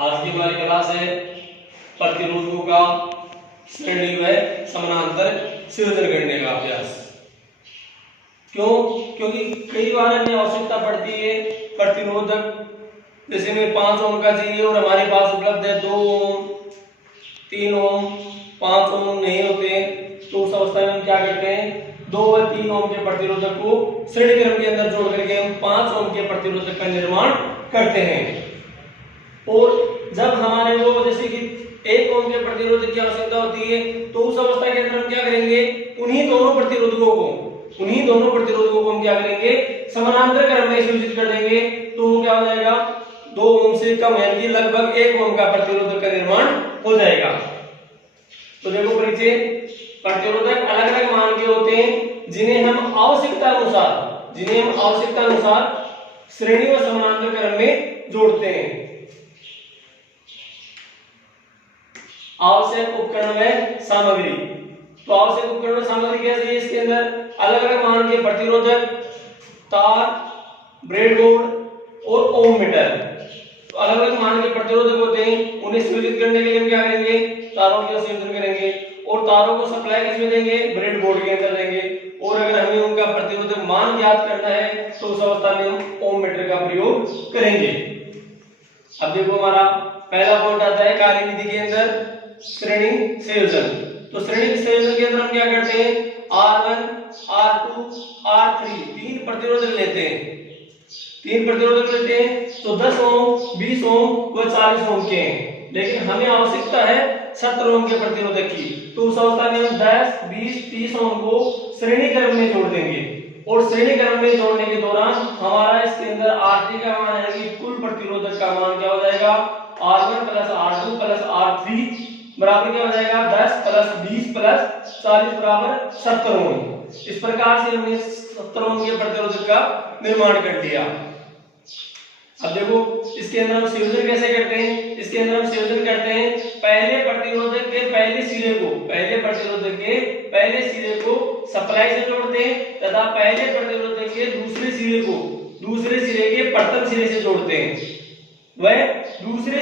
आज की हमारी क्लास है प्रतिरोधकों का श्रेणी व समानांतर संयोजन करने का अभ्यास। क्यों? क्योंकि कई बार हमें आवश्यकता पड़ती है प्रतिरोधक, जैसे हमें 5 ओम का चाहिए और हमारे पास उपलब्ध है 2 ओम, 3 ओम, 5 ओम नहीं होते, तो उस अवस्था में हम क्या करते हैं, 2 व 3 ओम के प्रतिरोधक को श्रेणी क्रम के अंदर जोड़ करके हम 5 ओम के प्रतिरोधक का निर्माण करते हैं। और जब हमारे को जैसे कि 1 ओम के प्रतिरोधक की आवश्यकता होती है, तो उस अवस्था के अंदर हम क्या करेंगे, उन्हीं दोनों प्रतिरोधकों को हम क्या करेंगे, समानांतर क्रम में संयोजित कर देंगे। तो वो क्या हो जाएगा, 2 ओम से कम यानी लगभग 1 ओम का प्रतिरोधक का निर्माण हो जाएगा। तो देखो परिचय, प्रतिरोधक अलग अलग मान के होते हैं जिन्हें हम आवश्यकता अनुसार श्रेणी व समानांतर क्रम में जोड़ते हैं। आवश्यक उपकरण व सामग्री, तो आवश्यक उपकरण व सामग्री कैसे है, इसके अंदर अलग अलग मान के प्रतिरोधक, तार, ब्रेडबोर्ड और ओम मीटर, तो अलग अलग मान के प्रतिरोधक होते हैं। उन्हें संयोजित करने के लिए हम क्या करेंगे, तारों का संयोजन करेंगे और तारों को सप्लाई किसमें देंगे, ब्रेडबोर्ड के अंदर देंगे। और अगर हमें उनका प्रतिरोधक मान ज्ञात करना है तो उस अवस्था में हम ओम मीटर का प्रयोग करेंगे। अब देखो हमारा पहला पॉइंट आता है कार्य विधि के अंदर श्रेणी संयोजन। तो श्रेणी संयोजन के अंदर हम क्या करते हैं, R1, R2, R3 तीन प्रतिरोधक लेते हैं। तो 10 ओम, 20 ओम व 40 ओम के हैं, लेकिन हमें आवश्यकता है 70 ओम के प्रतिरोधक की। तो उस अवस्था में हम 10, 20, 30 ओम को श्रेणी क्रम में जोड़ देंगे और श्रेणी क्रम में जोड़ने के दौरान हमारा इसके अंदर R3 का मान है कि कुल प्रतिरोधक का मान क्या हो जाएगा, R1 plus R2 plus R3 बराबर क्या हो जाएगा, 10 प्लस 20 प्लस 40 बराबर 70 ओम। इस प्रकार से हमने 70 ओम के प्रतिरोधक का निर्माण कर लिया। अब देखो इसके अंदर हम संयोजन कैसे करते हैं, इसके अंदर हम संयोजन करते हैं पहले प्रतिरोधक के पहले सिरे को सप्लाई से जोड़ते हैं तथा पहले प्रतिरोधक के दूसरे सिरे के प्रथम सिरे से जोड़ते हैं। वह दूसरे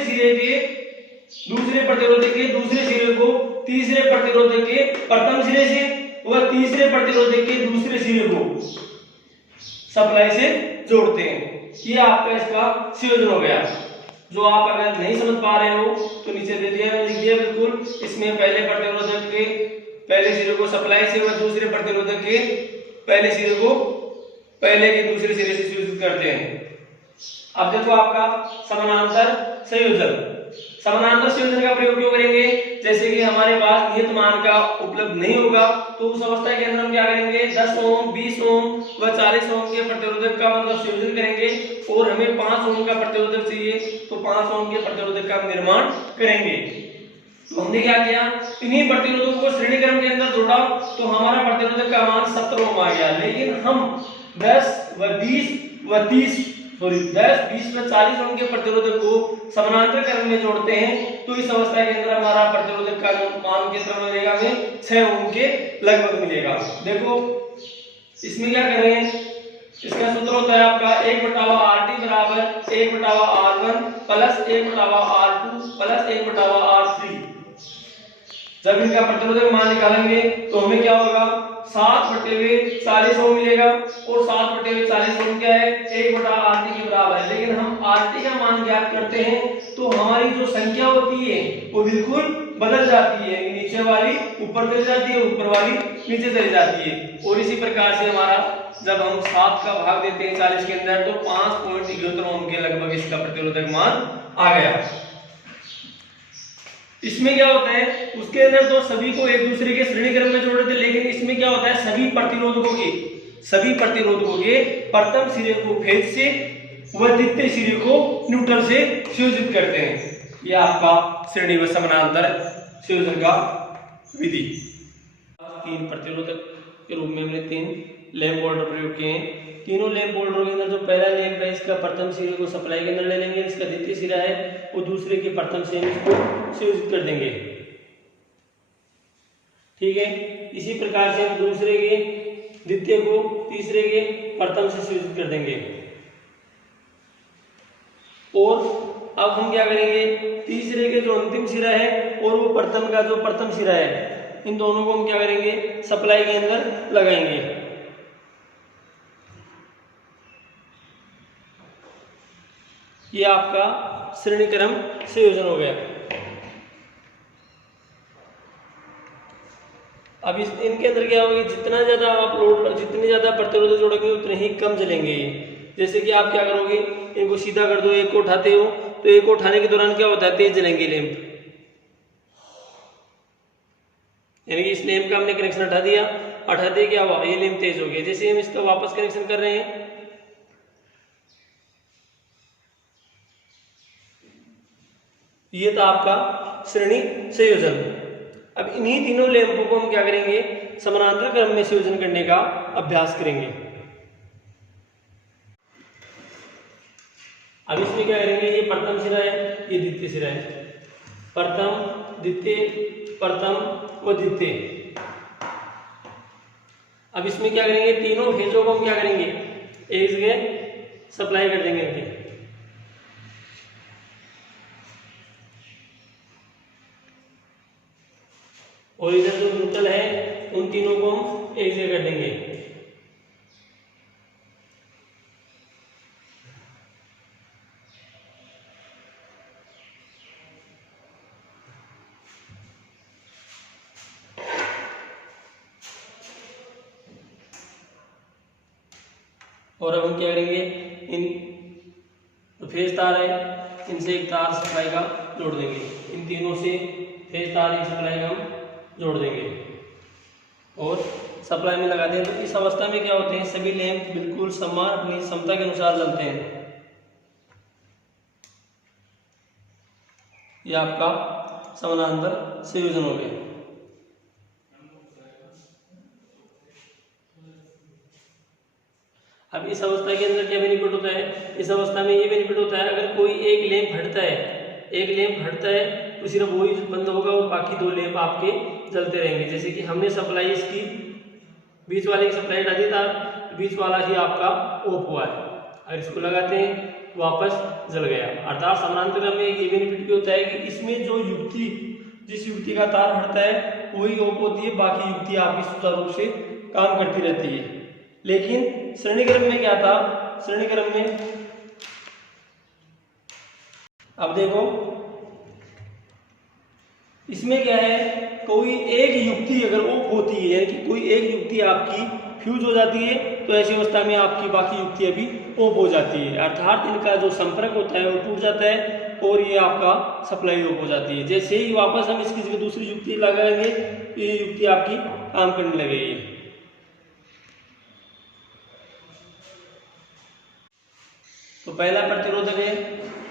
प्रतिरोधक के दूसरे सिरे को तीसरे प्रतिरोधक के प्रथम सिरे से व तीसरे प्रतिरोधक के दूसरे सिरे को सप्लाई से जोड़ते हैं। ये आपका इसका संयोजन हो गया। जो आप अगर नहीं समझ पा रहे हो तो नीचे दे दिया लिख दिया बिल्कुल। इसमें पहले प्रतिरोधक के पहले सिरे को सप्लाई से व दूसरे प्रतिरोधक के पहले सिरे को पहले के दूसरे सिरे से संयोजित करते हैं। अब देखो आपका समानांतर संयोजन का प्रयोग क्यों करेंगे, जैसे कि हमारे पास नियत मान का उपलब्ध नहीं होगा तो उस अवस्था के अंदर हम क्या करेंगे, 10 ओम, 20 ओम व 40 ओम के प्रतिरोधक का मतलब संयोजन करेंगे और हमें 5 ओम का प्रतिरोधक चाहिए तो 5 ओम के प्रतिरोधक का निर्माण करेंगे। तो हमने क्या किया, इन्हीं प्रतिरोधकों को श्रेणी क्रम के अंदर जोड़ा तो हमारा प्रतिरोधक का मान 70 ओम आ गया। लेकिन हम 10 व 20 व 40 ओम के प्रतिरोधक को समानांतर क्रम में जोड़ते हैं तो इस अवस्था के अंदर हमारा प्रतिरोधक का मान कितना मिलेगा, हमें 6 ओम के लगभग मिलेगा। देखो इसमें क्या कर रहे हैं, इसका सूत्र होता है आपका 1/RT बराबर 1/R1 plus 1/R2 plus 1/R3। जब इनका प्रतिरोधक मान निकालेंगे तो हमें क्या होगा, 7/40 ओम मिलेगा और 7/40 ओम क्या है, 1/RT के बराबर है। लेकिन हम RT का मान ज्ञात करते हैं तो हमारी जो संख्या होती है वो बिल्कुल बदल जाती है, नीचे वाली ऊपर चली जाती है, ऊपर वाली नीचे चली जाती है। और इसी प्रकार से हमारा जब हम 7 का भाग देते हैं 40 के अंदर तो 5.71 ओम के लगभग इसका प्रतिरोधक मान आ गया। इसमें क्या होता है, उसके अंदर तो सभी को एक दूसरे के श्रेणी क्रम में जोड़ देते, लेकिन इसमें क्या होता है, सभी प्रतिरोधकों के प्रथम सिरे को फेज से व द्वितीय सिरे को न्यूट्रल से संयोजित करते हैं। यह आपका श्रेणी व समानांतर संयोजन का विधि। 3 प्रतिरोधक के रूप में हमने 3 लैंप होल्डर प्रयोग किए हैं। तीनों लैंप होल्डरों के अंदर जो पहला लैंप है इसका प्रथम सिरे को सप्लाई के अंदर ले लेंगे, इसका द्वितीय सिरा है वो दूसरे के प्रथम से इसको संयोजित कर देंगे। ठीक है, इसी प्रकार से हम दूसरे के द्वितीय को तीसरे के प्रथम से संयोजित कर देंगे। और अब हम क्या करेंगे, तीसरे के जो अंतिम सिरा है और वो प्रथम का जो प्रथम सिरा है, इन दोनों को हम क्या करेंगे, सप्लाई के अंदर लगाएंगे। ये आपका श्रेणी क्रम संयोजन हो गया। अब इनके अंदर क्या होगा, जितना ज्यादा आप लोड, जितने ज्यादा प्रतिरोधक जोड़ेंगे उतने ही कम जलेंगे। जैसे कि आप क्या करोगे, इनको सीधा कर दो, एक को उठाते हो तो एक को उठाने के दौरान क्या होता है, तेज जलेंगे लैंप। यानी कि इस लैंप का हमने कनेक्शन हटा दिया, हटाते क्या हुआ, ये लैंप तेज हो गया। जैसे हम इसका वापस कनेक्शन कर रहे हैं, ये था आपका श्रेणी संयोजन। अब इन्हीं तीनों लैंपों को हम क्या करेंगे, समानांतर क्रम में संयोजन करने का अभ्यास करेंगे। अब इसमें क्या करेंगे, ये प्रथम सिरा है, ये द्वितीय सिरा है, प्रथम द्वितीय प्रथम व द्वितीय। अब इसमें क्या करेंगे, तीनों फेजों को हम क्या करेंगे, एक जगह सप्लाई कर देंगे इनके। और इधर जो न्यूट्रल है उन तीनों को हम एक जगह कर देंगे। और अब हम क्या करेंगे, इन तो फेज तार है, इनसे एक तार सप्लाई का जोड़ देंगे, इन तीनों से फेज तार एक सप्लाई का हम जोड़ देंगे और सप्लाई में लगा दें। तो इस अवस्था में क्या होते हैं, सभी लैंप बिल्कुल समान अपनी क्षमता के अनुसार जलते हैं। यह आपका समानांतर संयोजन हो गया। अब इस अवस्था के अंदर क्या बेनिफिट होता है, इस अवस्था में ये बेनिफिट होता है, अगर कोई एक लैंप हटता है, एक लैंप हटता है तो सिर्फ वही बंद होगा और बाकी दो लैंप आपके जलते रहेंगे। जैसे कि हमने सप्लाई इसकी बीच वाले की सप्लाई हटा दी था, बीच वाला ही आपका ऑफ हुआ है, अगर इसको लगाते हैं वापस जल गया। अर्थात समानांतर में एक ये बेनिफिट भी होता है कि इसमें जो युक्ति, जिस युक्ति का तार हटता है वही ऑफ होती है, बाकी युक्ति आपकी सुचारू रूप से काम करती रहती है। लेकिन श्रेणी क्रम में क्या था, श्रेणी क्रम में अब देखो इसमें क्या है, कोई एक युक्ति अगर ऑफ होती है, यानी कि कोई एक युक्ति आपकी फ्यूज हो जाती है, तो ऐसी अवस्था में आपकी बाकी युक्तियां भी ऑफ हो जाती है। अर्थात इनका जो संपर्क होता है वो टूट जाता है और ये आपका सप्लाई ऑफ हो जाती है। जैसे ही वापस हम इसकी जगह दूसरी युक्ति लगाएंगे तो ये युक्ति आपकी काम करने लगेगी। तो पहला प्रतिरोधक है,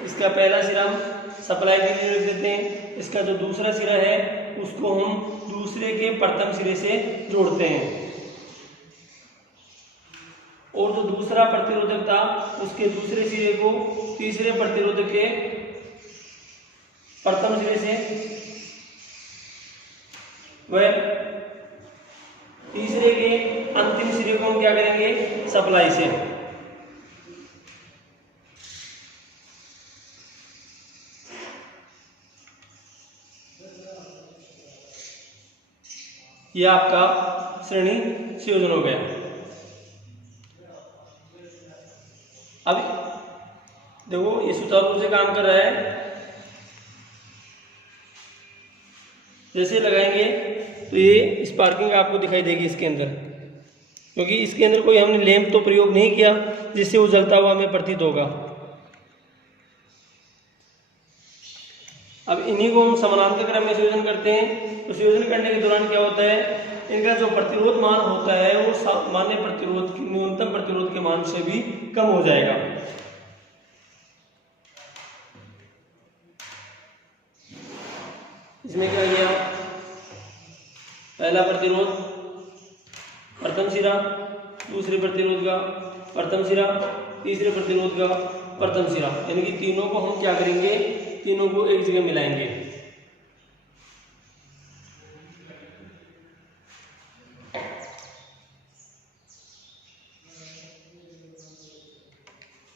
इसका पहला सिरा हम सप्लाई के लिए रख देते हैं, इसका जो दूसरा सिरा है उसको हम दूसरे के प्रथम सिरे से जोड़ते हैं, और जो दूसरा प्रतिरोधक था उसके दूसरे सिरे को तीसरे प्रतिरोधक के प्रथम सिरे से व तीसरे के अंतिम सिरे को हम क्या करेंगे, सप्लाई से। यह आपका श्रेणी संयोजन हो गया। अब देखो ये सुचारू रूप से काम कर रहा है। जैसे लगाएंगे तो ये स्पार्किंग आपको दिखाई देगी इसके अंदर, क्योंकि इसके अंदर कोई हमने लैंप तो प्रयोग नहीं किया जिससे वो जलता हुआ हमें प्रतीत होगा। अब इन्हीं को हम समानांतर क्रम में संयोजन करते हैं। तो संयोजन करने के दौरान क्या होता है, इनका जो प्रतिरोध मान होता है वो सामान्य प्रतिरोध की न्यूनतम प्रतिरोध के मान से भी कम हो जाएगा। इसमें क्या किया, पहला प्रतिरोध प्रथम सिरा, दूसरे प्रतिरोध का प्रथम सिरा, तीसरे प्रतिरोध का प्रथम सिरा, यानी कि तीनों को हम क्या करेंगे, तीनों को एक जगह मिलाएंगे।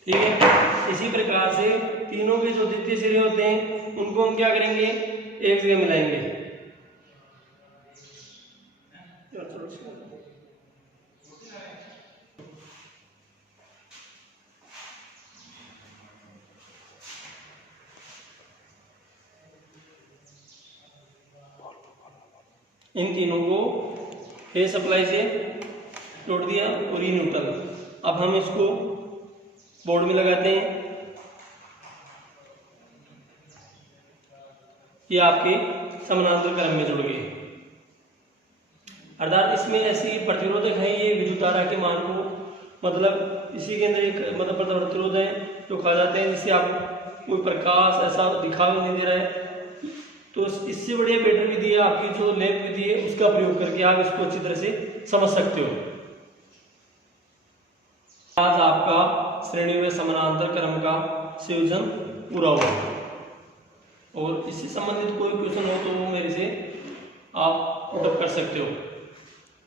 ठीक है, इसी प्रकार से तीनों के जो द्वितीय सिरे होते हैं उनको हम क्या करेंगे, एक जगह मिलाएंगे। इन तीनों को फेस सप्लाई से जोड़ दिया और ये न्यूट्रल। अब हम इसको बोर्ड में लगाते हैं। ये आपके समानांतर क्रम में जुड़ गए, अर्थात इसमें ऐसी प्रतिरोधक है ये विद्युत धारा के मान को, मतलब इसी के अंदर एक मतलब प्रतिरोध है जो खा जाते हैं, जिससे आप कोई प्रकाश ऐसा दिखाई नहीं दे रहा है। तो इससे बढ़िया बेटर विधि है आपकी जो लैब विधि है, उसका प्रयोग करके आप इसको अच्छी तरह से समझ सकते हो। आज आपका श्रेणी व समानांतर क्रम का संयोजन पूरा हुआ, और इससे संबंधित कोई क्वेश्चन हो तो वो मेरे से आप पुटअप कर सकते हो।